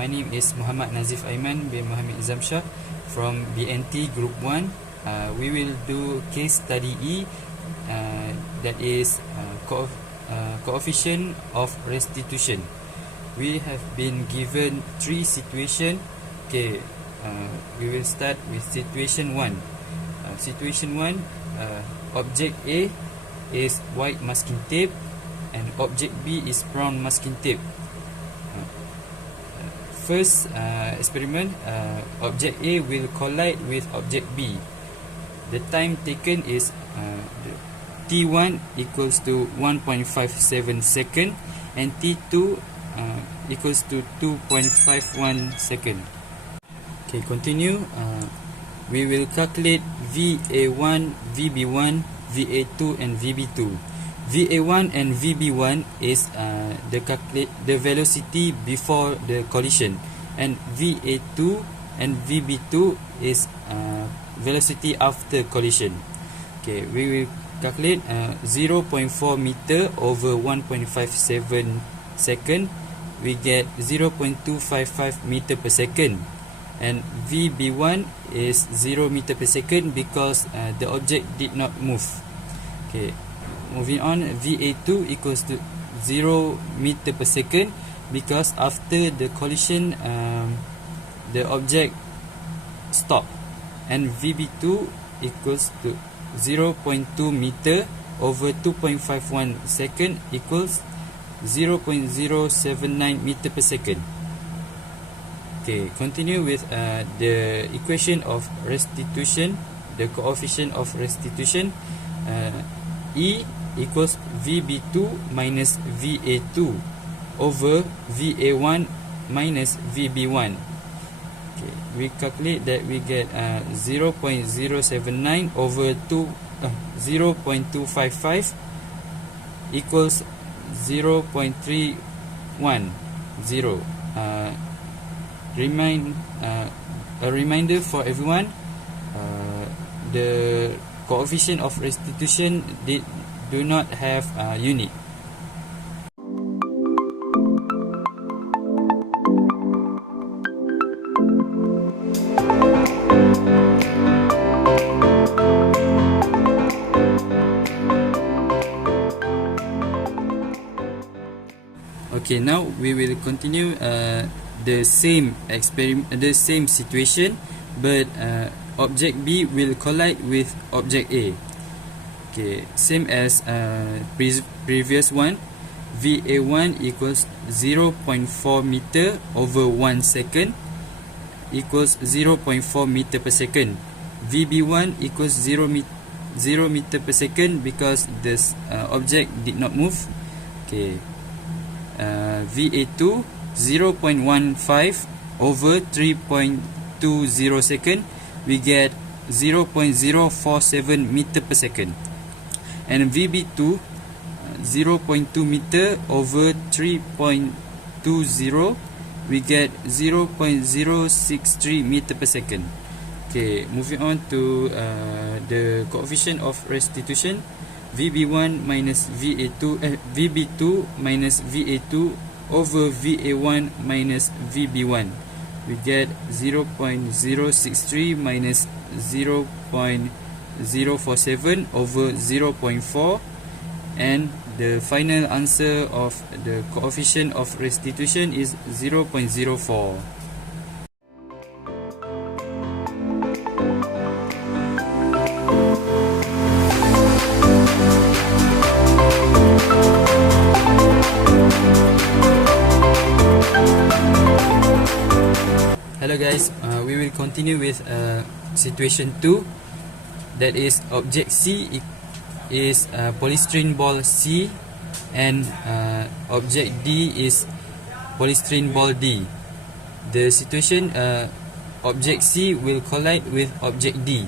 My name is Muhammad Nazif Aiman bin Mohamed IZAMSHAH from BNT Group 1. We will do case study E, that is coefficient of restitution. We have been given three situations. Okay, we will start with situation 1. Situation 1, object A is white masking tape and object B is brown masking tape. First experiment, object A will collide with object B. The time taken is T1 equals to 1.57 second and T2 equals to 2.51 second. Okay, continue. We will calculate VA1, VB1, VA2 and VB2. VA1 and VB1 is the velocity before the collision, and VA2 and VB2 is velocity after collision. Okay, we will calculate 0.4 meter over 1.57 second. We get 0.255 meter per second, and VB1 is 0 meter per second because the object did not move. Okay, moving on, VA2 equals to 0 meter per second because after the collision the object stopped, and VB2 equals to 0.2 meter over 2.51 second equals 0.079 meter per second. Okay, continue with the equation of restitution, the coefficient of restitution. E equals VB2 minus VA2 over VA1 minus VB1. Okay, we calculate that we get 0.079 over 0.255 equals 0.310. A reminder for everyone, the coefficient of restitution do not have unit. Okay, now we will continue the same experiment, the same situation, but object B will collide with object A. Okay, same as previous one. VA1 equals 0.4 meter over 1 second equals 0.4 meter per second. VB1 equals 0 meter per second because this object did not move. Okay, VA2 0.15 over 3.20 second, we get 0.047 meter per second, and VB2 0.2 meter over 3.20, we get 0.063 meter per second. Okay, moving on to the coefficient of restitution. VB1 minus VA2, VB2 minus VA2 over VA1 minus VB1. We get 0.063 minus 0.047 over 0.4, and the final answer of the coefficient of restitution is 0.04. Hello guys, we will continue with situation 2, that is object C is polystyrene ball C and object D is polystyrene ball D. The situation, object C will collide with object D.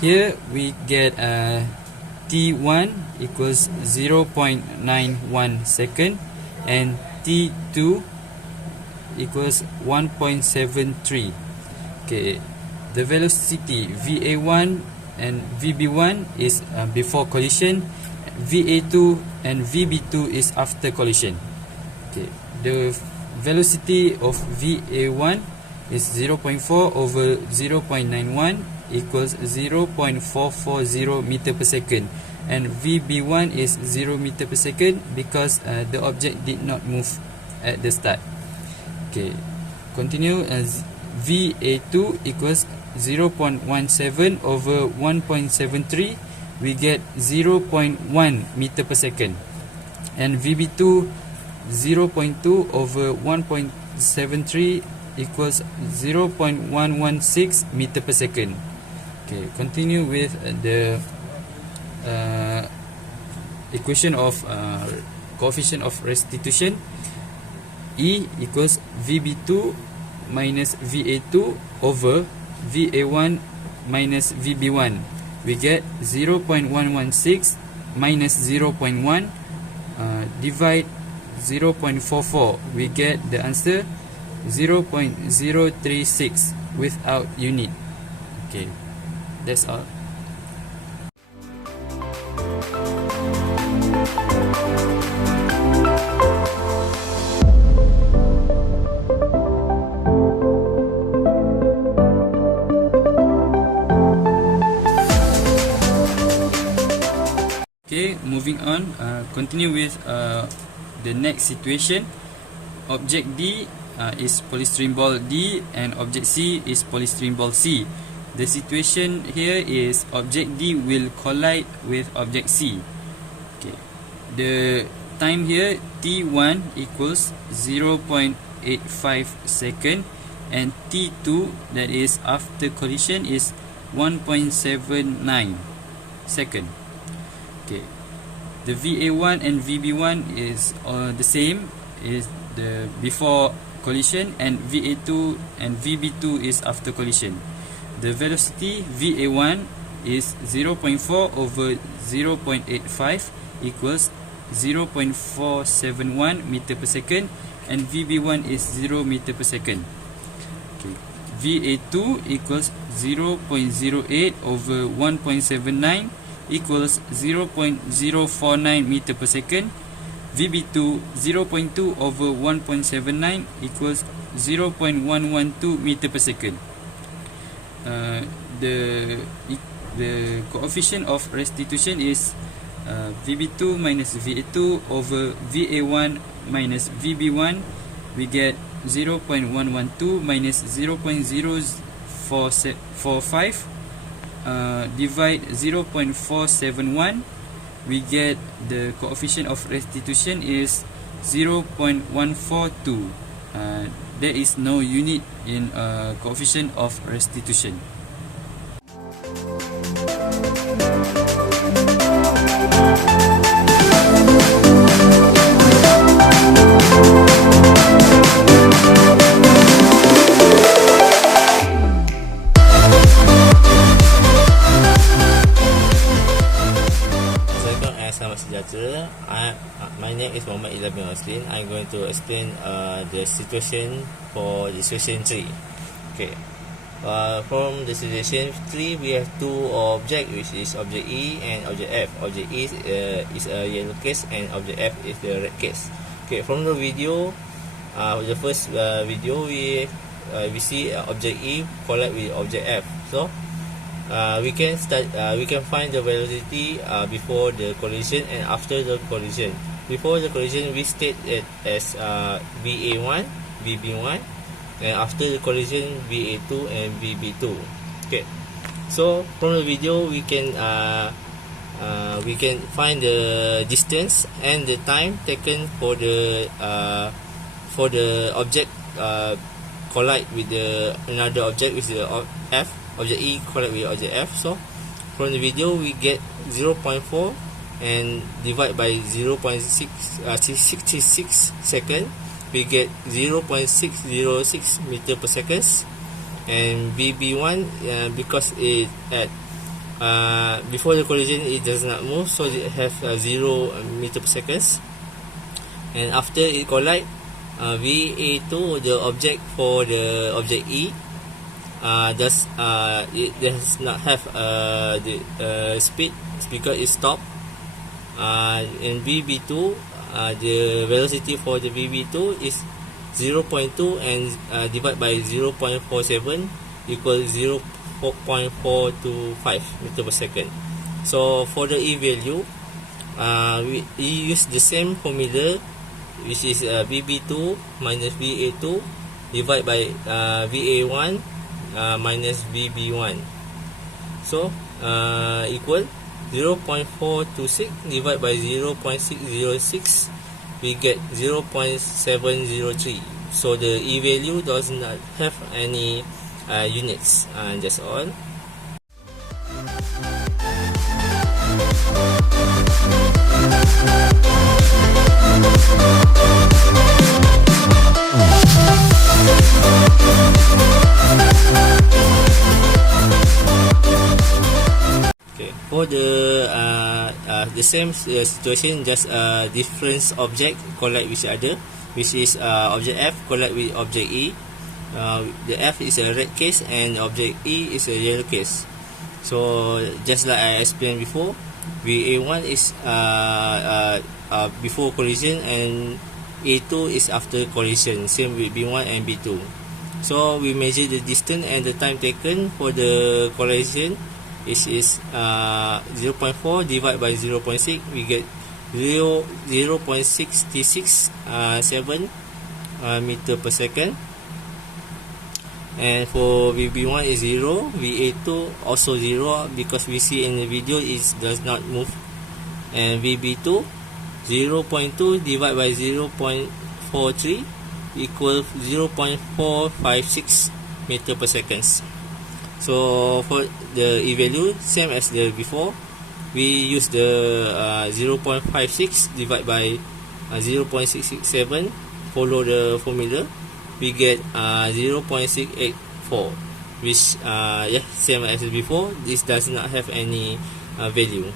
Here we get T1 equals 0.91 second and T2 equals 1.73. Okay, the velocity VA1 and VB1 is before collision, VA2 and VB2 is after collision. Okay, the velocity of VA1 is 0.4 over 0.91 equals 0.440 meter per second, and VB1 is 0 meter per second because the object did not move at the start. Okay, continue. As VA2 equals 0.17 over 1.73, we get 0.1 meter per second, and VB2 0.2 over 1.73 equals 0.116 meter per second. Okay, continue with the equation of coefficient of restitution. E equals VB2 minus VA2 over VA1 minus VB1. We get 0.116 minus 0.1 divide 0.44. We get the answer 0.036 without unit. Okay, that's all. Okay, moving on. Continue with the next situation. Object D is polystyrene ball D, and object C is polystyrene ball C. The situation here is object D will collide with object C. Okay, the time here T1 equals 0.85 second, and T2, that is after collision, is 1.79 second. Okay, the VA1 and VB1 is the same, is the before collision, and VA2 and VB2 is after collision. The velocity VA1 is 0.4 over 0.85 equals 0.471 meter per second, and VB1 is 0 meter per second. Okay, VA2 equals 0.08 over 1.79 equals 0.049 meter per second. VB2 0.2 over 1.79 equals 0.112 meter per second. The coefficient of restitution is VB2 minus VA2 over VA1 minus VB1. We get 0.112 minus 0.045 divide 0.471. We get the coefficient of restitution is 0.142. There is no unit in coefficient of restitution. My name is MOHAMED bin ROSLIN. I'm going to explain the situation for the situation 3. Okay. From the situation 3, we have two objects, which is object E and object F. Object E is a yellow case, and object F is the red case. Okay. From the video, the first video, we see object E collide with object F. So we can find the velocity before the collision and after the collision. Before the collision, we state it as VA1, VB1, and after the collision, VA2 and VB2. Okay. So from the video, we can find the distance and the time taken for the object collide with another object, with the F. Object E collide with object F. So from the video, we get 0.4 and divide by 0.66 second, we get 0.606 meter per second. And VB1, because it at before the collision it does not move, so it have 0 meter per second. And after it collide, VA2, the object for the object E, it does not have the speed because it stopped. And VB2, the velocity for the VB2 is 0.2 and divide by 0.47 equals 0.425 meter per second. So for the E value, we use the same formula, which is VB2 minus VA2 divided by VA1 minus VB1. So equal 0.426 divided by 0.606, we get 0.703. So the E value does not have any units, and that's all. For the same situation, just different object collide with each other, which is object F collide with object E. The F is a red case and object E is a yellow case. So just like I explained before, VA1 is before collision and A2 is after collision. Same with B1 and B2. So we measure the distance and the time taken for the collision. It is 0.4 divided by 0.6, we get 0.667 meter per second. And for VB1 is 0, VA2 also 0, because we see in the video it does not move. And VB2 0.2 divided by 0.43 equals 0.456 meter per second. So for the E value, same as the before, we use the 0.56 divided by 0.667, follow the formula, we get 0.684, which same as before. This does not have any value.